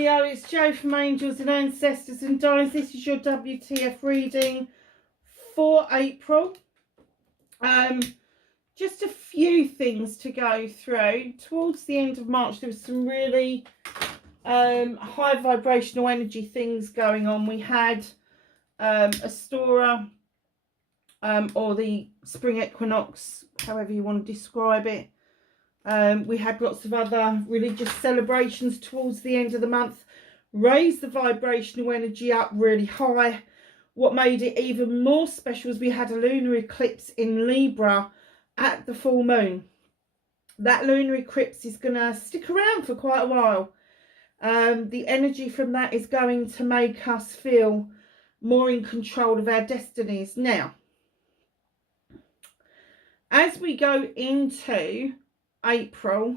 Leo, it's Jo from Angels and Ancestors and Guides. This is your WTF reading for April. Just a few things to go through. Towards the end of March, there was some really high vibrational energy things going on. We had Astora, or the spring equinox, however you want to describe it. We had lots of other religious celebrations towards the end of the month, raised the vibrational energy up really high. What made it even more special was we had a lunar eclipse in Libra at the full moon. That lunar eclipse is going to stick around for quite a while. The energy from that is going to make us feel more in control of our destinies. Now, as we go into April,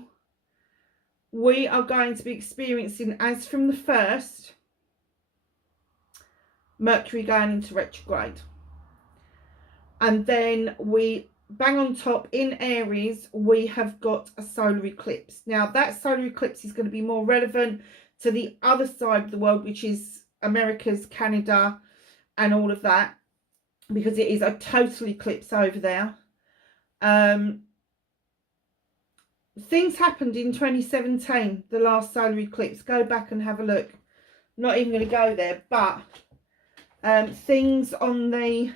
we are going to be experiencing, as from the 1st, Mercury going into retrograde. And then we bang on top in Aries, we have got a solar eclipse. Now that solar eclipse is going to be more relevant to the other side of the world, which is America's, Canada and all of that, because it is a total eclipse over there. Things happened in 2017, the last solar eclipse. Go back and have a look. Not even going to go there, but things on the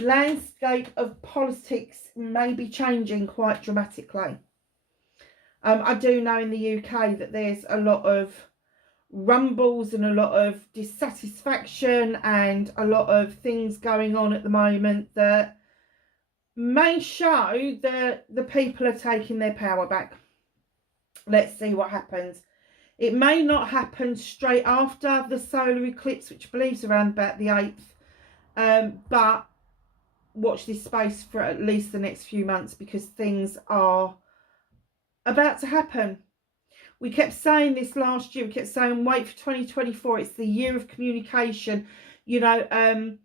landscape of politics may be changing quite dramatically. I do know in the UK that there's a lot of rumbles and a lot of dissatisfaction and a lot of things going on at the moment that may show that the people are taking their power back. Let's see what happens. It may not happen straight after the solar eclipse, which I believe is around about the 8th, but watch this space for at least the next few months, because things are about to happen. We kept saying this last year, we kept saying wait for 2024, it's the year of communication. You know,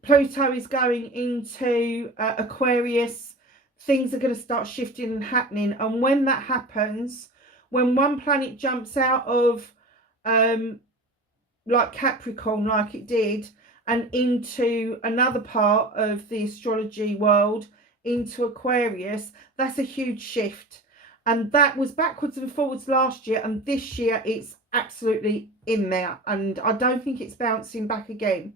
Pluto is going into Aquarius. Things are going to start shifting and happening, and when that happens, when one planet jumps out of like Capricorn, like it did, and into another part of the astrology world, into Aquarius, that's a huge shift. And that was backwards and forwards last year, and this year it's absolutely in there, and I don't think it's bouncing back again.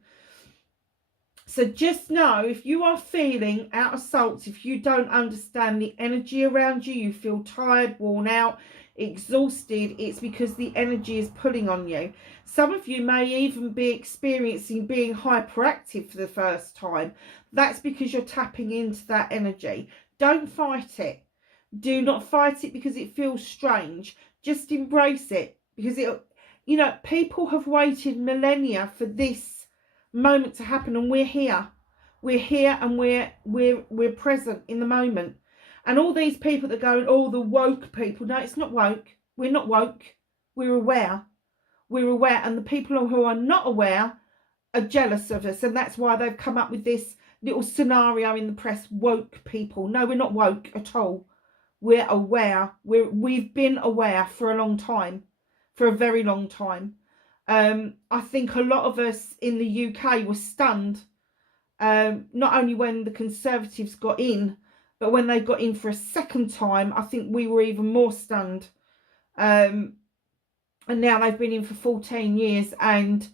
So just know, if you are feeling out of sorts, if you don't understand the energy around you, you feel tired, worn out, exhausted, it's because the energy is pulling on you. Some of you may even be experiencing being hyperactive for the first time. That's because you're tapping into that energy. Don't fight it. Do not fight it because it feels strange. Just embrace it, because it, you know, people have waited millennia for this moment to happen, and we're here and we're present in the moment. And all these people that go, oh, the woke people, no, it's not woke. We're not woke. We're aware. And the people who are not aware are jealous of us, and that's why they've come up with this little scenario in the press, woke people. No, we're not woke at all. We're aware. We've been aware for a long time, for a very long time. I think a lot of us in the UK were stunned, not only when the Conservatives got in, but when they got in for a second time, I think we were even more stunned. And now they've been in for 14 years, and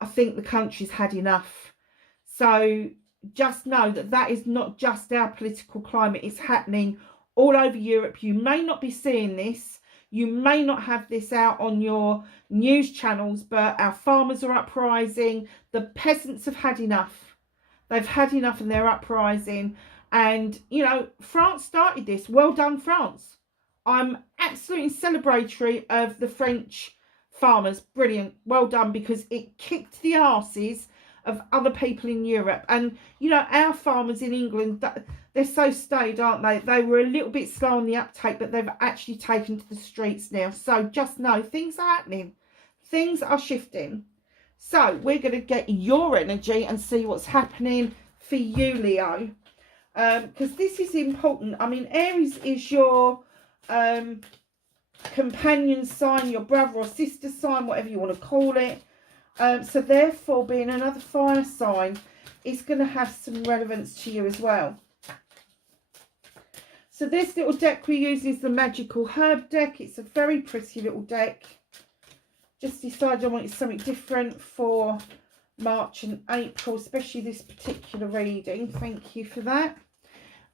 I think the country's had enough. So just know that that is not just our political climate. It's happening all over Europe. You may not be seeing this. You may not have this out on your news channels, but our farmers are uprising. The peasants have had enough. They've had enough and they're uprising. And, you know, France started this. Well done, France. I'm absolutely celebratory of the French farmers. Brilliant. Well done, because it kicked the arses of other people in Europe. And, you know, our farmers in England, they're so staid, aren't they? They were a little bit slow on the uptake, but they've actually taken to the streets now. So just know things are happening. Things are shifting. So we're going to get your energy and see what's happening for you, Leo. Because this is important. I mean, Aries is your companion sign, your brother or sister sign, whatever you want to call it. So therefore, being another fire sign, it's going to have some relevance to you as well. So this little deck we use is the Magical Herb deck. It's a very pretty little deck. Just decided I wanted something different for March and April, especially this particular reading. Thank you for that.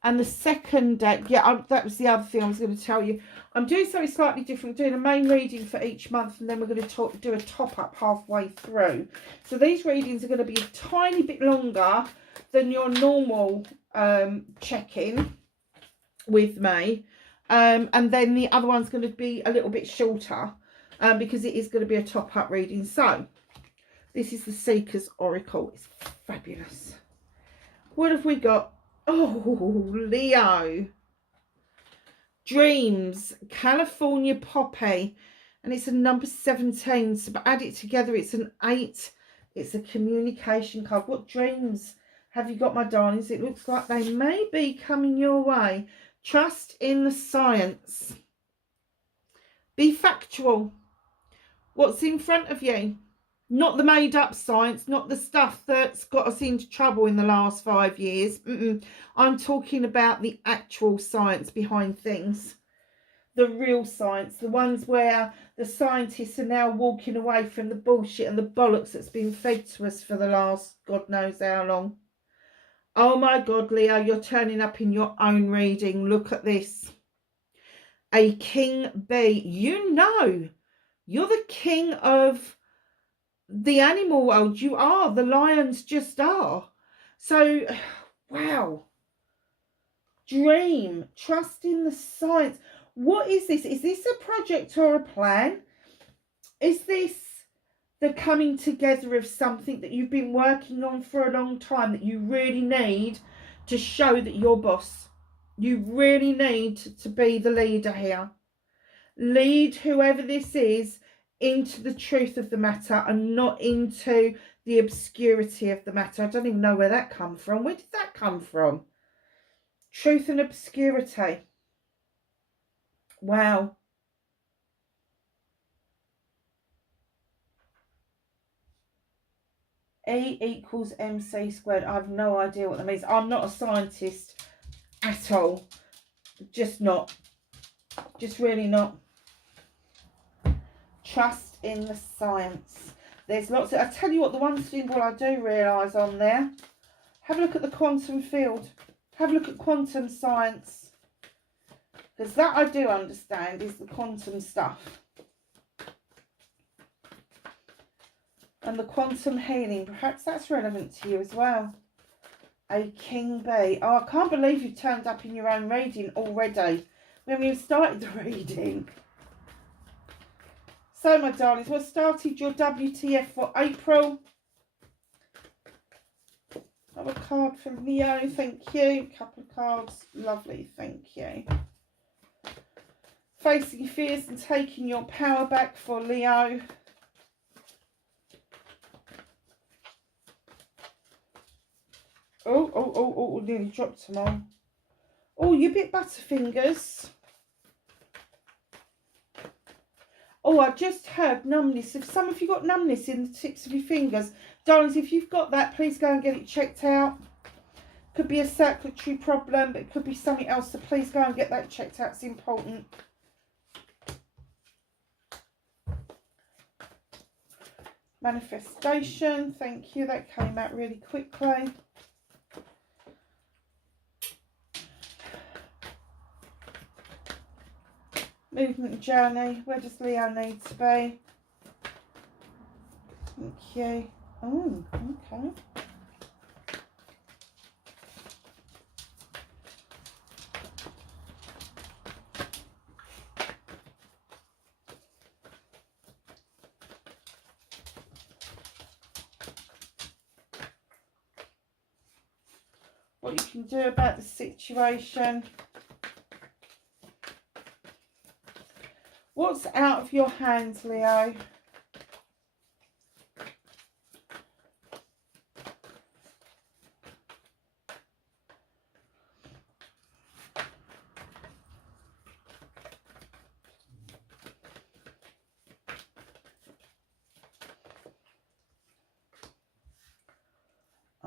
And the second deck, yeah, that was the other thing I was going to tell you. I'm doing something slightly different, doing a main reading for each month, and then we're going to do a top-up halfway through. So these readings are going to be a tiny bit longer than your normal check-in with me. And then the other one's going to be a little bit shorter because it is going to be a top-up reading. So this is the Seeker's Oracle. It's fabulous. What have we got? Oh, Leo. Dreams, California Poppy. And it's a number 17. So add it together, it's an 8. It's a communication card. What dreams have you got, my darlings? It looks like they may be coming your way. Trust in the science. Be factual. What's in front of you? Not the made-up science, not the stuff that's got us into trouble in the last 5 years. I'm talking about the actual science behind things. The real science. The ones where the scientists are now walking away from the bullshit and the bollocks that's been fed to us for the last God knows how long. Oh my God, Leo, you're turning up in your own reading. Look at this. A king bee. You know, you're the king of the animal world. You are. The lions just are. So, wow. Dream. Trust in the science. What is this? Is this a project or a plan? Is this the coming together of something that you've been working on for a long time that you really need to show that you're boss? You really need to be the leader here. Lead whoever this is into the truth of the matter and not into the obscurity of the matter. I don't even know where that come from. Where did that come from? Truth and obscurity. Wow. E equals MC squared. I have no idea what that means. I'm not a scientist at all. Just not. Just really not. Trust in the science. There's lots of, I tell you what, the one symbol I do realise on there. Have a look at the quantum field. Have a look at quantum science. Because that I do understand is the quantum stuff. And the quantum healing, perhaps that's relevant to you as well. A king bee. Oh, I can't believe you turned up in your own reading already. We haven't even started the reading. So, my darlings, what started your WTF for April? Have a card from Leo, thank you. Couple of cards, lovely, thank you. Facing fears and taking your power back for Leo. Oh, nearly dropped them all. Oh, you bit butterfingers. Oh, I just heard numbness. If some of you got numbness in the tips of your fingers, darlings, if you've got that, please go and get it checked out. Could be a circulatory problem, but it could be something else, so please go and get that checked out. It's important. Manifestation, thank you. That came out really quickly. Movement journey. Where does Leo need to be? Thank you. Oh, okay. What you can do about the situation. What's out of your hands, Leo?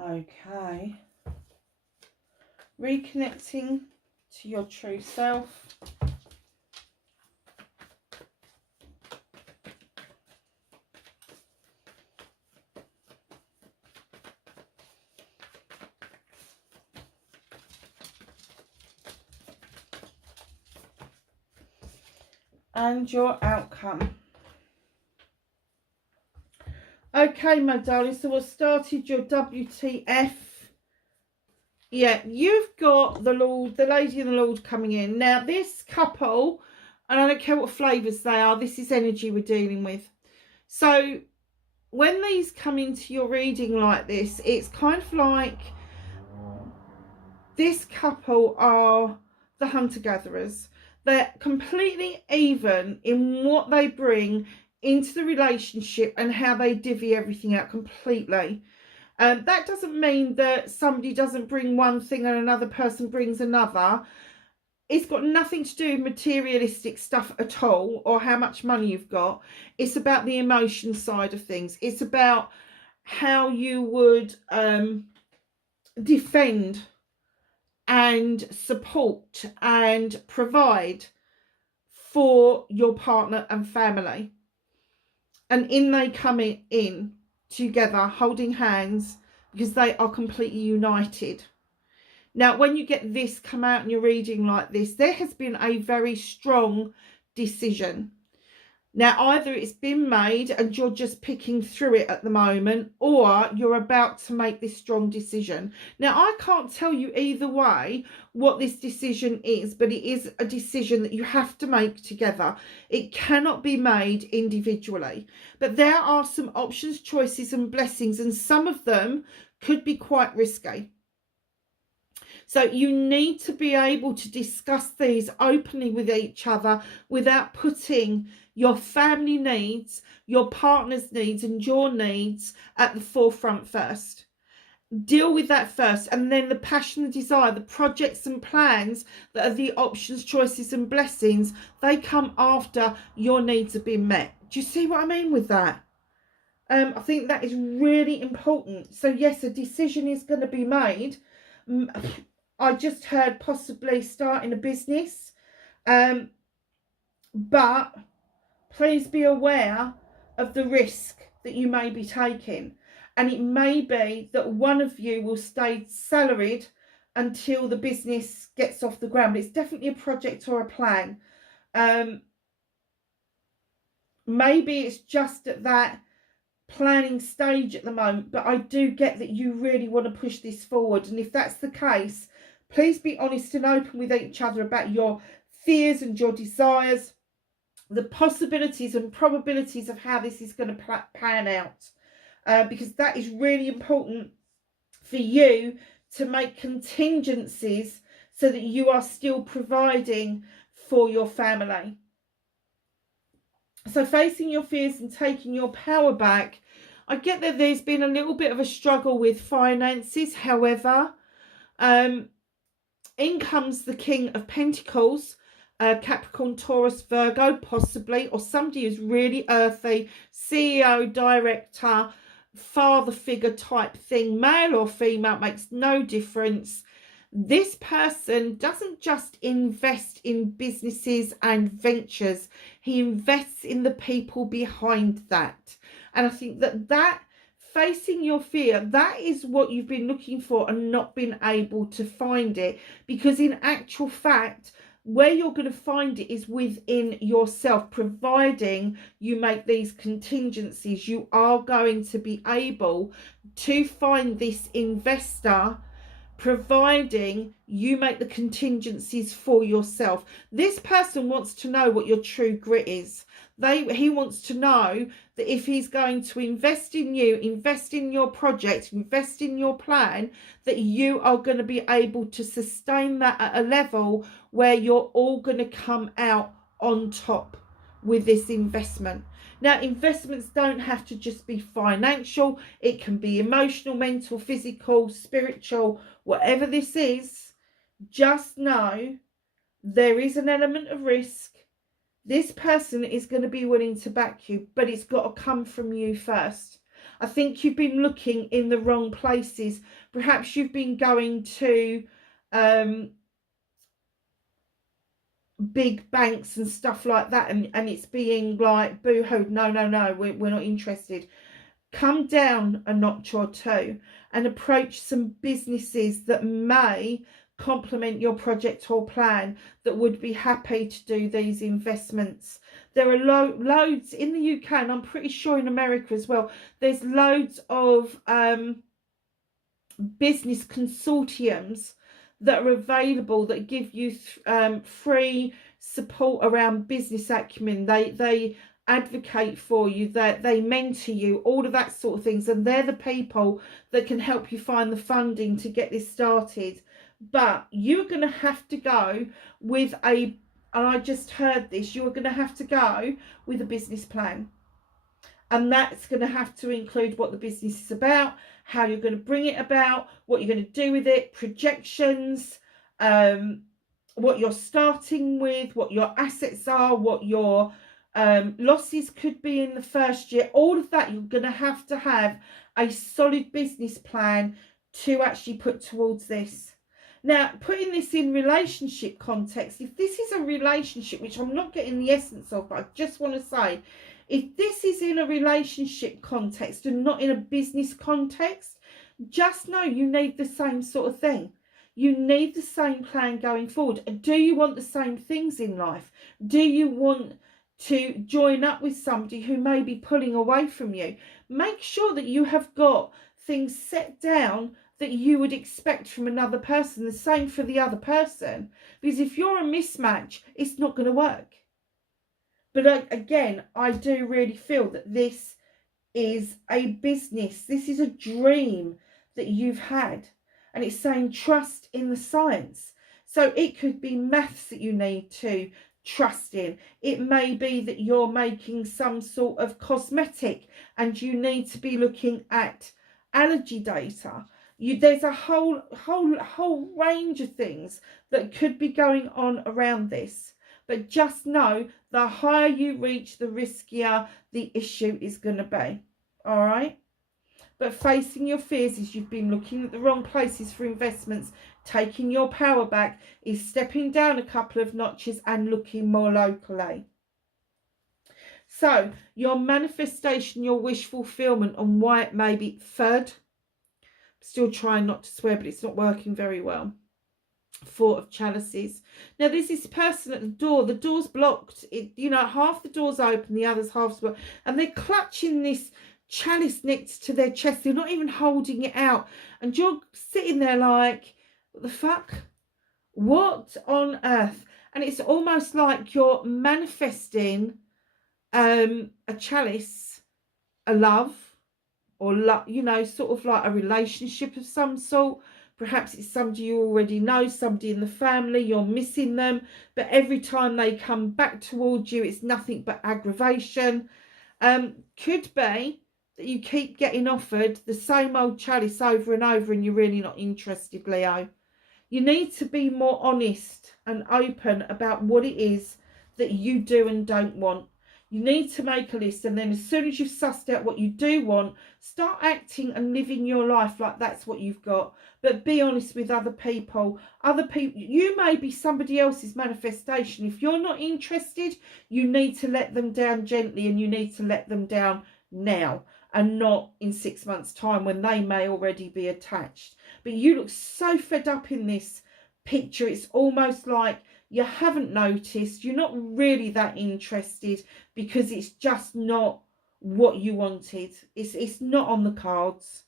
Okay. Reconnecting to your true self. And your outcome. Okay, my darling, so we've started your WTF. Yeah, you've got the Lord, the Lady and the Lord coming in. Now, this couple, and I don't care what flavours they are, this is energy we're dealing with. So, when these come into your reading like this, it's kind of like this couple are the hunter-gatherers. They're completely even in what they bring into the relationship and how they divvy everything out completely. That doesn't mean that somebody doesn't bring one thing and another person brings another. It's got nothing to do with materialistic stuff at all, or how much money you've got. It's about the emotion side of things. It's about how you would defend and support and provide for your partner and family. And in they come in together, holding hands, because they are completely united. Now, when you get this come out in your reading like this, there has been a very strong decision. Now, either it's been made and you're just picking through it at the moment, or you're about to make this strong decision. Now, I can't tell you either way what this decision is, but it is a decision that you have to make together. It cannot be made individually. But there are some options, choices and blessings, and some of them could be quite risky. So you need to be able to discuss these openly with each other without putting your family needs, your partner's needs and your needs at the forefront first. Deal with that first, and then the passion, the desire, the projects and plans that are the options, choices and blessings, they come after your needs have been met. Do you see what I mean with that? I think that is really important. So yes, a decision is going to be made. I just heard possibly starting a business, but please be aware of the risk that you may be taking. And it may be that one of you will stay salaried until the business gets off the ground. But it's definitely a project or a plan. Maybe it's just at that planning stage at the moment, but I do get that you really want to push this forward. And if that's the case, please be honest and open with each other about your fears and your desires, the possibilities and probabilities of how this is going to pan out, because that is really important for you to make contingencies so that you are still providing for your family. So facing your fears and taking your power back, I get that there's been a little bit of a struggle with finances. However, in comes the King of Pentacles, Capricorn, Taurus, Virgo, possibly, or somebody who's really earthy, CEO, director, father figure type thing, male or female, makes no difference. This person doesn't just invest in businesses and ventures, he invests in the people behind that. And I think that facing your fear, that is what you've been looking for and not been able to find it, because in actual fact, where you're going to find it is within yourself. Providing you make these contingencies, you are going to be able to find this investor, providing you make the contingencies for yourself. This person wants to know what your true grit is. He wants to know that if he's going to invest in you, invest in your project, invest in your plan, that you are going to be able to sustain that at a level where you're all going to come out on top with this investment. Now, investments don't have to just be financial. It can be emotional, mental, physical, spiritual, whatever this is. Just know there is an element of risk. This person is going to be willing to back you, but it's got to come from you first. I think you've been looking in the wrong places. Perhaps you've been going to big banks and stuff like that, and it's being like, boo-hoo, no, we're not interested. Come down a notch or two and approach some businesses that may complement your project or plan, that would be happy to do these investments. There are loads in the UK, and I'm pretty sure in America as well. There's loads of business consortiums that are available that give you free support around business acumen. They advocate for you, that they mentor you, all of that sort of things, and they're the people that can help you find the funding to get this started. But you're going to have to go with and I just heard this, you're going to have to go with a business plan. And that's going to have to include what the business is about, how you're going to bring it about, what you're going to do with it, projections, what you're starting with, what your assets are, what your losses could be in the first year. All of that, you're going to have a solid business plan to actually put towards this. Now, putting this in relationship context, if this is a relationship, which I'm not getting the essence of, but I just want to say, if this is in a relationship context and not in a business context, just know you need the same sort of thing. You need the same plan going forward. Do you want the same things in life? Do you want to join up with somebody who may be pulling away from you? Make sure that you have got things set down that you would expect from another person, the same for the other person. Because if you're a mismatch, it's not going to work. But again, I do really feel that this is a business. This is a dream that you've had. And it's saying trust in the science. So it could be maths that you need to trust in. It may be that you're making some sort of cosmetic and you need to be looking at allergy data. There's a whole range of things that could be going on around this. But just know, the higher you reach, the riskier the issue is going to be. All right? But facing your fears is you've been looking at the wrong places for investments. Taking your power back is stepping down a couple of notches and looking more locally. So, your manifestation, your wish fulfillment, and why it may be third. Still trying not to swear, but it's not working very well. Four of chalices. Now this is person at the door. The door's blocked. Half the door's open, the other's half's blocked, and they're clutching this chalice next to their chest. They're not even holding it out, and you're sitting there like, what the fuck? What on earth? And it's almost like you're manifesting a chalice, a love, or sort of like a relationship of some sort. Perhaps it's somebody you already know, somebody in the family, you're missing them, but every time they come back towards you, it's nothing but aggravation. Could be that you keep getting offered the same old chalice over and over and you're really not interested, Leo. You need to be more honest and open about what it is that you do and don't want. You need to make a list, and then as soon as you've sussed out what you do want, start acting and living your life like that's what you've got. But be honest with other people. You may be somebody else's manifestation. If you're not interested, you need to let them down gently, and you need to let them down now and not in 6 months' time when they may already be attached. But you look so fed up in this picture. It's almost like you haven't noticed, you're not really that interested because it's just not what you wanted. It's not on the cards.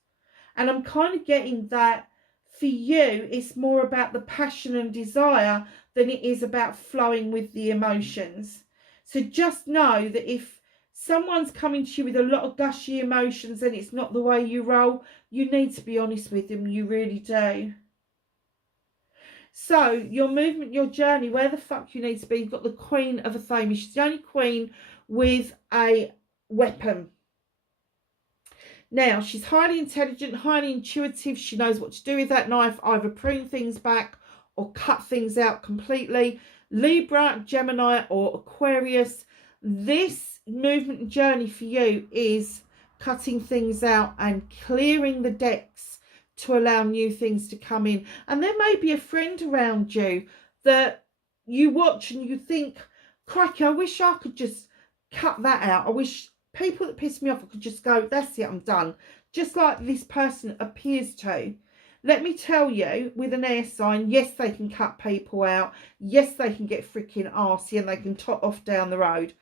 And I'm kind of getting that for you, it's more about the passion and desire than it is about flowing with the emotions. So just know that if someone's coming to you with a lot of gushy emotions and it's not the way you roll, you need to be honest with them. You really do. So, your movement, your journey, where the fuck you need to be. You've got the Queen of Affirmations. She's the only queen with a weapon. Now, she's highly intelligent, highly intuitive. She knows what to do with that knife. Either prune things back or cut things out completely. Libra, Gemini or Aquarius. This movement and journey for you is cutting things out and clearing the decks to allow new things to come in. And there may be a friend around you that you watch and you think, crikey, I wish I could just cut that out. I wish people that piss me off, I could just go, that's it, I'm done. Just like this person appears to. Let me tell you, with an air sign, yes, they can cut people out. Yes, they can get freaking arsey and they can tot off down the road.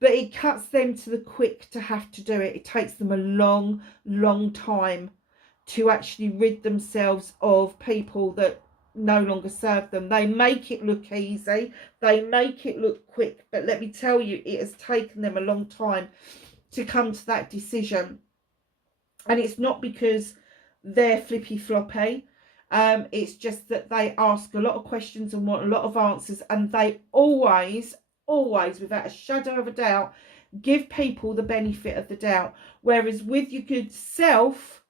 But it cuts them to the quick to have to do it. It takes them a long, long time to actually rid themselves of people that no longer serve them. They make it look easy. They make it look quick. But let me tell you, it has taken them a long time to come to that decision. And it's not because they're flippy floppy. It's just that they ask a lot of questions and want a lot of answers, and they always, without a shadow of a doubt, give people the benefit of the doubt. Whereas with your good self,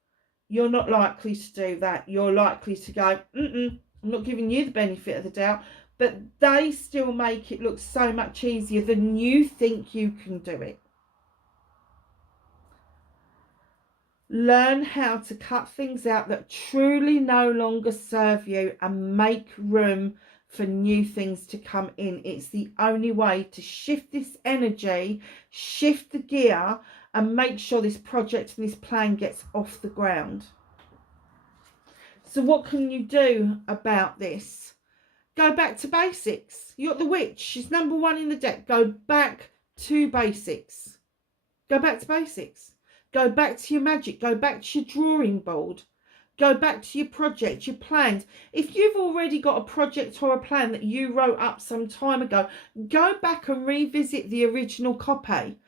you're not likely to do that. You're likely to go, I'm not giving you the benefit of the doubt. But they still make it look so much easier than you think you can do it. Learn how to cut things out that truly no longer serve you and make room for new things to come in. It's the only way to shift this energy, shift the gear, and make sure this project and this plan gets off the ground. So what can you do about this? Go back to basics. You're the witch. She's number one in the deck. Go back to basics. Go back to basics. Go back to your magic. Go back to your drawing board. Go back to your project, your plans. If you've already got a project or a plan that you wrote up some time ago, go back and revisit the original copy.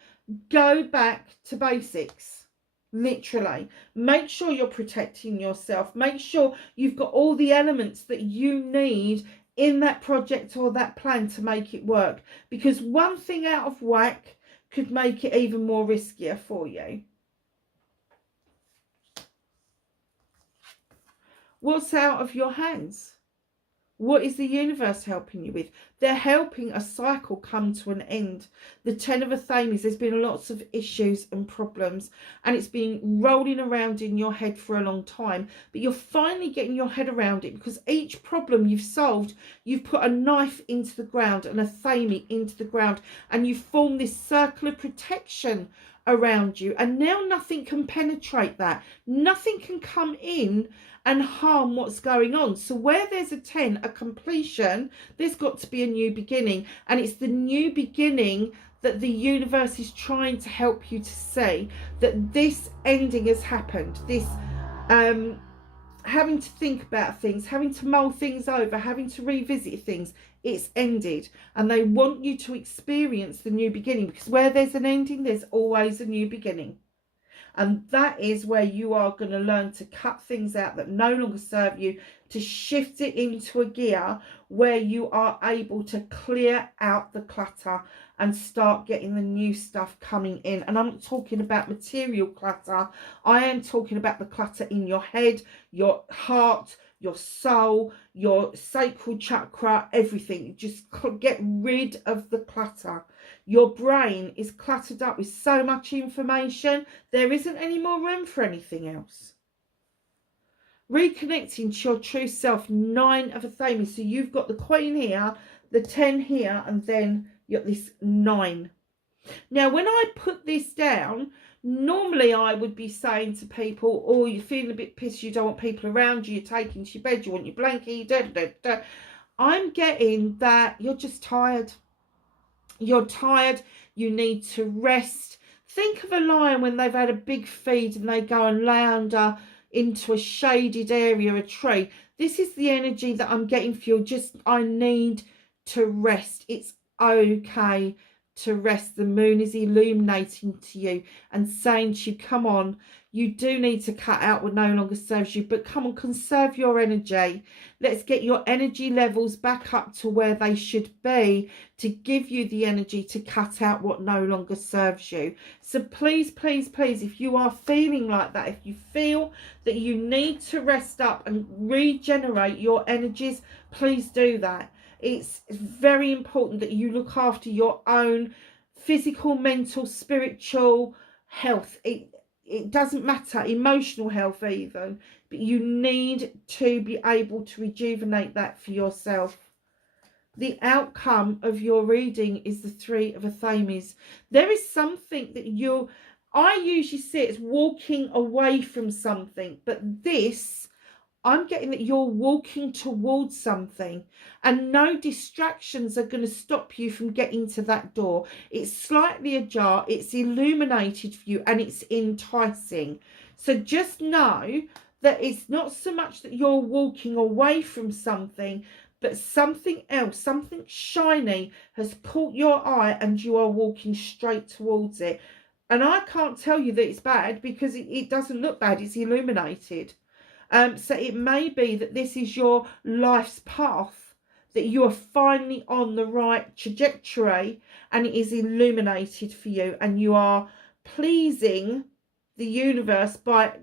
Go back to basics. Literally. Make sure you're protecting yourself. Make sure you've got all the elements that you need in that project or that plan to make it work. Because one thing out of whack could make it even more riskier for you. What's out of your hands? What is the universe helping you with? They're helping a cycle come to an end. The 10 of Affirmations, there's been lots of issues and problems, and it's been rolling around in your head for a long time. But you're finally getting your head around it, because each problem you've solved, you've put a knife into the ground and a Affirmation into the ground, and you form this circle of protection around you. And now nothing can penetrate that. Nothing can come in and harm what's going on. So where there's a 10, a completion, there's got to be a new beginning. And it's the new beginning that the universe is trying to help you to see, that this ending has happened. This having to think about things, having to mull things over, having to revisit things, it's ended. And they want you to experience the new beginning, because where there's an ending, there's always a new beginning. And that is where you are going to learn to cut things out that no longer serve you, to shift it into a gear where you are able to clear out the clutter and start getting the new stuff coming in. And I'm not talking about material clutter. I am talking about the clutter in your head, your heart, your soul, your sacral chakra, everything. Just get rid of the clutter. Your brain is cluttered up with so much information, there isn't any more room for anything else. Reconnecting to your true self, 9 of Affirmations. So you've got the Queen here, the 10 here, and then you've got this 9. Now, when I put this down, normally I would be saying to people, oh, you're feeling a bit pissed, you don't want people around you, you're taking to your bed, you want your blankie, da, da, da. I'm getting that you're just tired. You're tired, you need to rest. Think of a lion when they've had a big feed and they go and lay under into a shaded area, a tree. This is the energy that I'm getting for you. I need to rest. It's okay to rest. The moon is illuminating to you and saying to you, come on, you do need to cut out what no longer serves you, but come on, conserve your energy. Let's get your energy levels back up to where they should be to give you the energy to cut out what no longer serves you. So please, please, please, if you are feeling like that, if you feel that you need to rest up and regenerate your energies, please do that. It's very important that you look after your own physical, mental, spiritual health. it doesn't matter, emotional health even, but you need to be able to rejuvenate that for yourself. The outcome of your reading is the Three of Affirmations. There is something that I usually see it as walking away from something, but this, I'm getting that you're walking towards something and no distractions are going to stop you from getting to that door. It's slightly ajar, it's illuminated for you, and it's enticing. So just know that it's not so much that you're walking away from something, but something else, something shiny has caught your eye and you are walking straight towards it. And I can't tell you that it's bad because it doesn't look bad, it's illuminated. So it may be that this is your life's path, that you are finally on the right trajectory and it is illuminated for you, and you are pleasing the universe by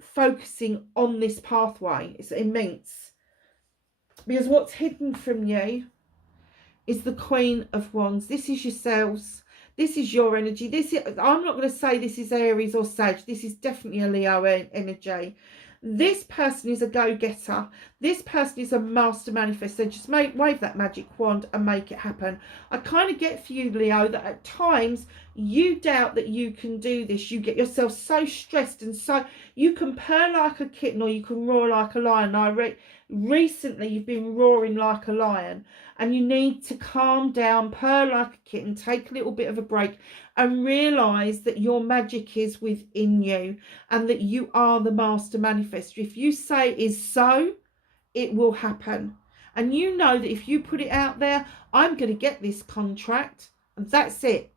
focusing on this pathway. It's immense. Because what's hidden from you is the Queen of Wands. This is yourselves. This is your energy. I'm not going to say this is Aries or Sag. This is definitely a Leo energy. This person is a go-getter. This person is a master manifestor. Just wave that magic wand and make it happen. I kind of get for you, Leo, that at times you doubt that you can do this. You get yourself so stressed, and so you can purr like a kitten or you can roar like a lion. Recently you've been roaring like a lion, and you need to calm down, purr like a kitten, take a little bit of a break and realise that your magic is within you and that you are the master manifestor. If you say it is so, it will happen. And you know that if you put it out there, I'm going to get this contract, and that's it.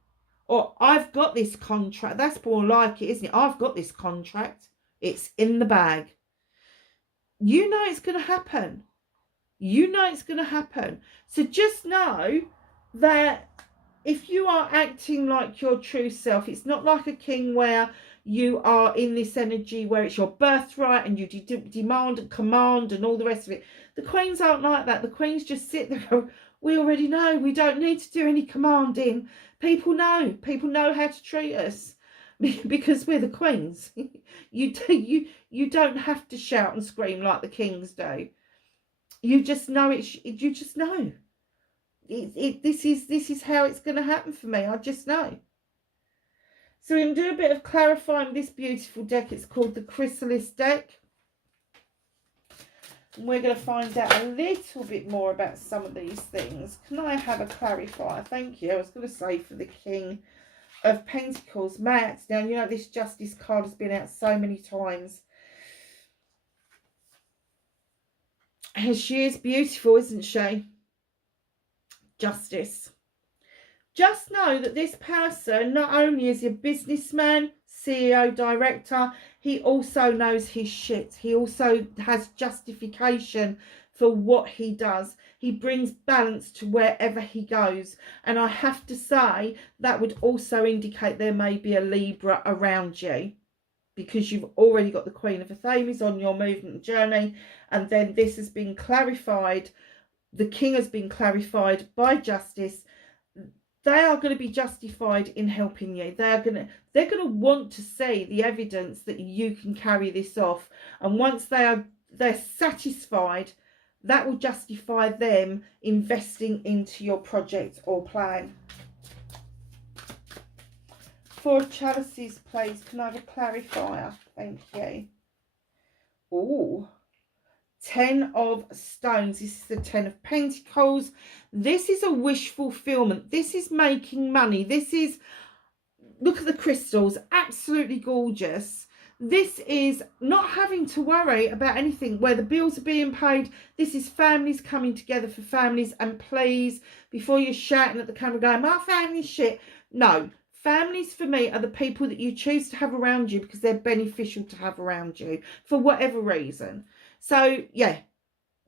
Or I've got this contract. That's more like it, isn't it? I've got this contract. It's in the bag. You know it's going to happen. You know it's going to happen. So just know that if you are acting like your true self, it's not like a king where you are in this energy where it's your birthright and you demand and command and all the rest of it. The queens aren't like that. The queens just sit there and go, we already know. We don't need to do any commanding. People know. People know how to treat us because we're the queens. You don't have to shout and scream like the kings do. You just know it. You just know. This is how it's going to happen for me. I just know. So we're going to do a bit of clarifying this beautiful deck. It's called the Chrysalis deck. And we're going to find out a little bit more about some of these things. Can I have a clarifier? Thank you. I was going to say for the King of Pentacles. Matt, now you know this Justice card has been out so many times. And she is beautiful, isn't she? Justice. Just know that this person, not only is he a businessman, CEO, director, he also knows his shit. He also has justification for what he does. He brings balance to wherever he goes. And I have to say, that would also indicate there may be a Libra around you, because you've already got the Queen of Affirmations on your movement journey. And then this has been clarified. The King has been clarified by Justice. They are going to be justified in helping you. They're going to want to see the evidence that you can carry this off. And once they're satisfied, that will justify them investing into your project or plan. Four chalices, please. Can I have a clarifier? Thank you. Oh. 10 of Stones. This is the 10 of Pentacles. This is a wish fulfillment. This is making money. This is, look at the crystals, absolutely gorgeous. This is not having to worry about anything, where the bills are being paid. This is families coming together for families. And please, before you're shouting at the camera going, my family's shit. No, families for me are the people that you choose to have around you because they're beneficial to have around you for whatever reason. So, yeah,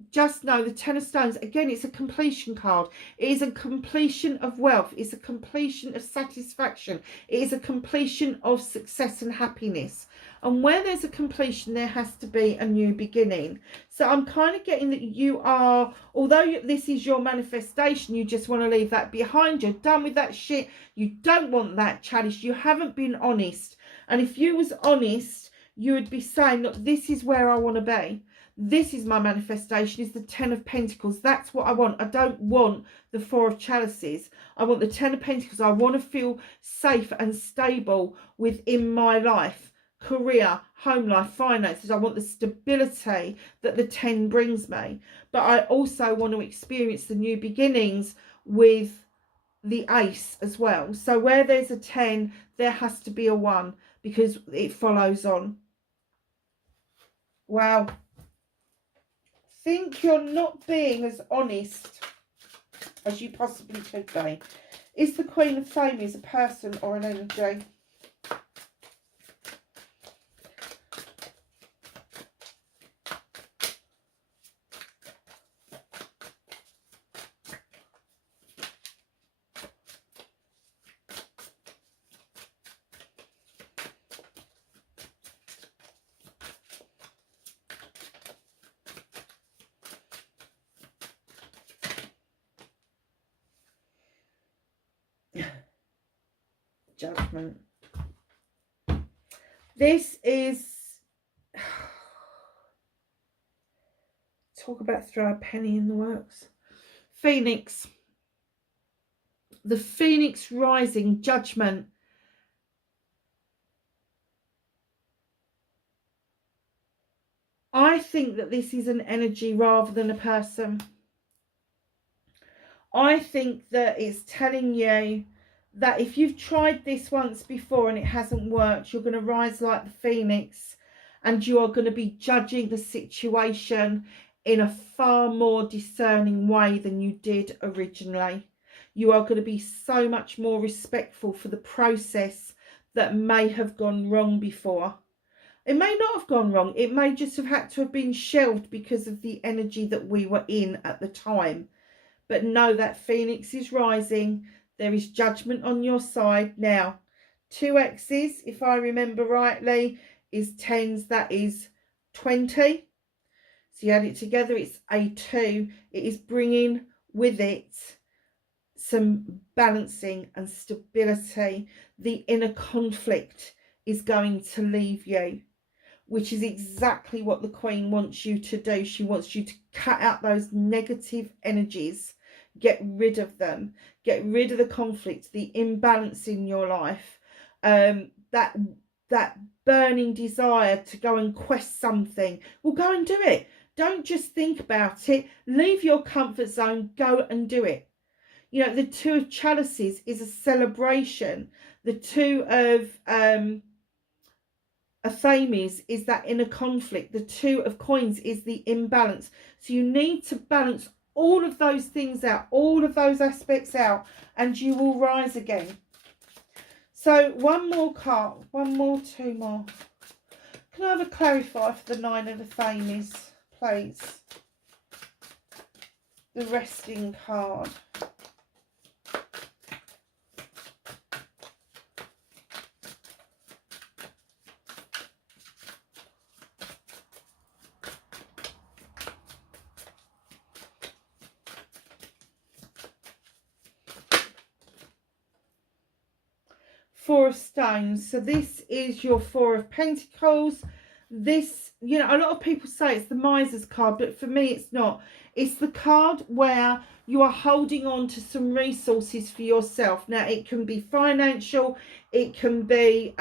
just know the 10 of Stones, again, it's a completion card. It is a completion of wealth. It's a completion of satisfaction. It is a completion of success and happiness. And where there's a completion, there has to be a new beginning. So I'm kind of getting that you are, although this is your manifestation, you just want to leave that behind. You're done with that shit. You don't want that chalice. You haven't been honest. And if you was honest, you would be saying, look, this is where I want to be. This is my manifestation, is the 10 of Pentacles. That's what I want. I don't want the 4 of Chalices. I want the 10 of Pentacles. I want to feel safe and stable within my life, career, home life, finances. I want the stability that the 10 brings me. But I also want to experience the new beginnings with the Ace as well. So where there's a 10, there has to be a 1, because it follows on. Wow. Think you're not being as honest as you possibly could be. Is the Queen of Fame a person or an energy? Judgment. This is, talk about throw a penny in the works. Phoenix. The Phoenix rising, Judgment. I think that this is an energy rather than a person. I think that it's telling you that if you've tried this once before and it hasn't worked, you're going to rise like the Phoenix, and you are going to be judging the situation in a far more discerning way than you did originally. You are going to be so much more respectful for the process that may have gone wrong before. It may not have gone wrong. It may just have had to have been shelved because of the energy that we were in at the time. But know that Phoenix is rising. There is judgment on your side. Now, 2 X's, if I remember rightly, is 10s. That is 20. So you add it together, it's a 2. It is bringing with it some balancing and stability. The inner conflict is going to leave you, which is exactly what the Queen wants you to do. She wants you to cut out those negative energies. Get rid of them. Get rid of the conflict, the imbalance in your life. That burning desire to go and quest something. Well, go and do it. Don't just think about it. Leave your comfort zone. Go and do it. You know, the 2 of Chalices is a celebration. The 2 of Affirmations is that inner conflict. The 2 of Coins is the imbalance. So you need to balance all of those things out, all of those aspects out, and you will rise again. So one more card, 1 more, 2 more. Can I have a clarify for the 9 of Affirmations, please? The resting card. Four of Stones. So this is your 4 of Pentacles. This, you know, a lot of people say it's the Miser's card, but for me it's not. It's the card where you are holding on to some resources for yourself. Now it can be financial, it can be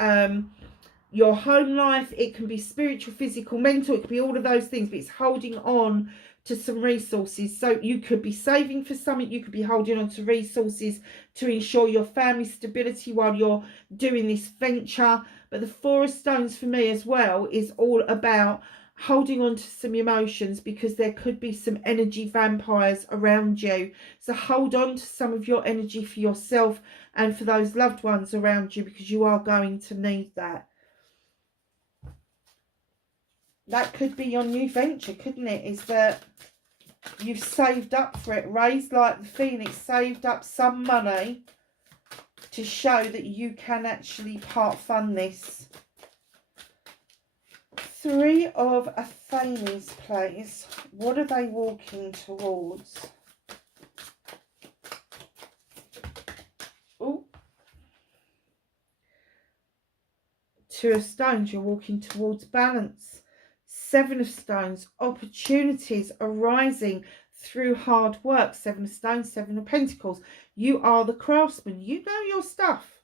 your home life, it can be spiritual, physical, mental, it could be all of those things, but it's holding on to some resources. So you could be saving for something, you could be holding on to resources to ensure your family stability while you're doing this venture. But the 4 of Stones for me as well is all about holding on to some emotions, because there could be some energy vampires around you. So hold on to some of your energy for yourself and for those loved ones around you, because you are going to need that. That could be your new venture, couldn't it? Is that you've saved up for it, raised like the Phoenix, saved up some money to show that you can actually part fund this. 3 of Affirmations, please. What are they walking towards? Two of Stones, you're walking towards balance. Seven of Stones, opportunities arising through hard work. Seven of Stones, Seven of Pentacles. You are the craftsman. You know your stuff.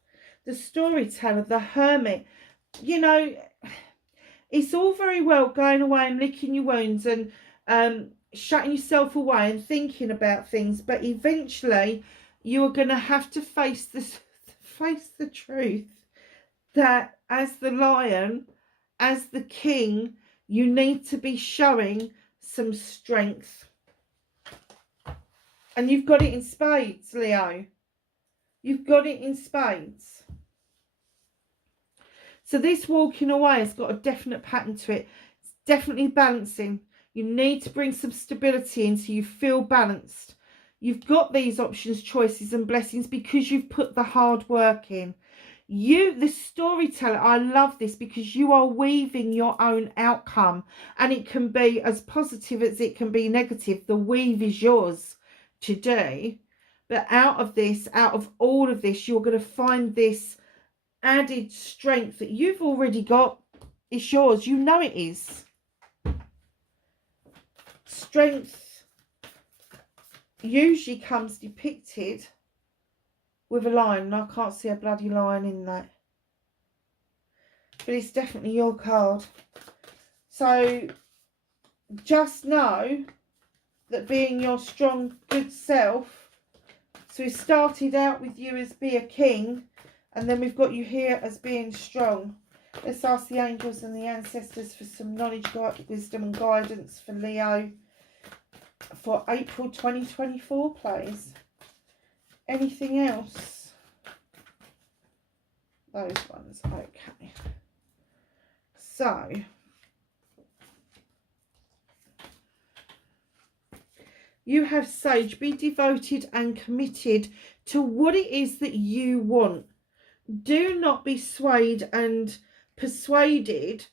The storyteller, the hermit. You know, it's all very well going away and licking your wounds and shutting yourself away and thinking about things, but eventually you are going to have to face the truth that as the lion, as the king, you need to be showing some strength. And you've got it in spades, Leo. You've got it in spades. So this walking away has got a definite pattern to it. It's definitely balancing. You need to bring some stability in so you feel balanced. You've got these options, choices and blessings because you've put the hard work in. You, the storyteller, I love this because you are weaving your own outcome. And it can be as positive as it can be negative. The weave is yours to do. But out of this, out of all of this, you're going to find this added strength that you've already got. It's yours. You know it is. Strength usually comes depicted with a lion, and I can't see a bloody lion in that. But it's definitely your card. So just know that being your strong, good self. So we started out with you as be a king, and then we've got you here as being strong. Let's ask the angels and the ancestors for some knowledge, wisdom and guidance for Leo for April 2024, please. Anything else? Those ones. Okay. So, you have Sage. Be devoted and committed to what it is that you want. Do not be swayed and persuaded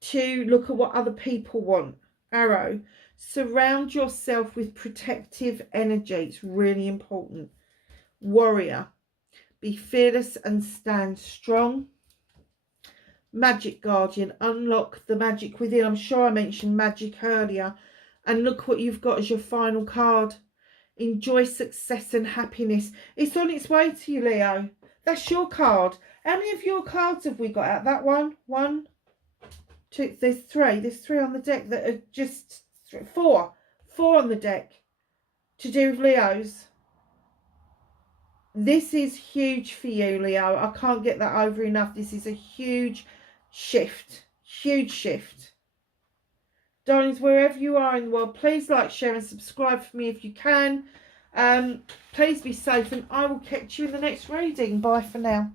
to look at what other people want. Arrow. Surround yourself with protective energy. It's really important. Warrior. Be fearless and stand strong. Magic Guardian. Unlock the magic within. I'm sure I mentioned magic earlier. And look what you've got as your final card. Enjoy success and happiness. It's on its way to you, Leo. That's your card. How many of your cards have we got out? That one? One, two. There's three. There's three on the deck that are just four. Four on the deck to do with Leos. This is huge for you, Leo. I can't get that over enough. This is a huge shift. Huge shift. Darlings, wherever you are in the world, please like, share and subscribe for me if you can. Please be safe and I will catch you in the next reading. Bye for now.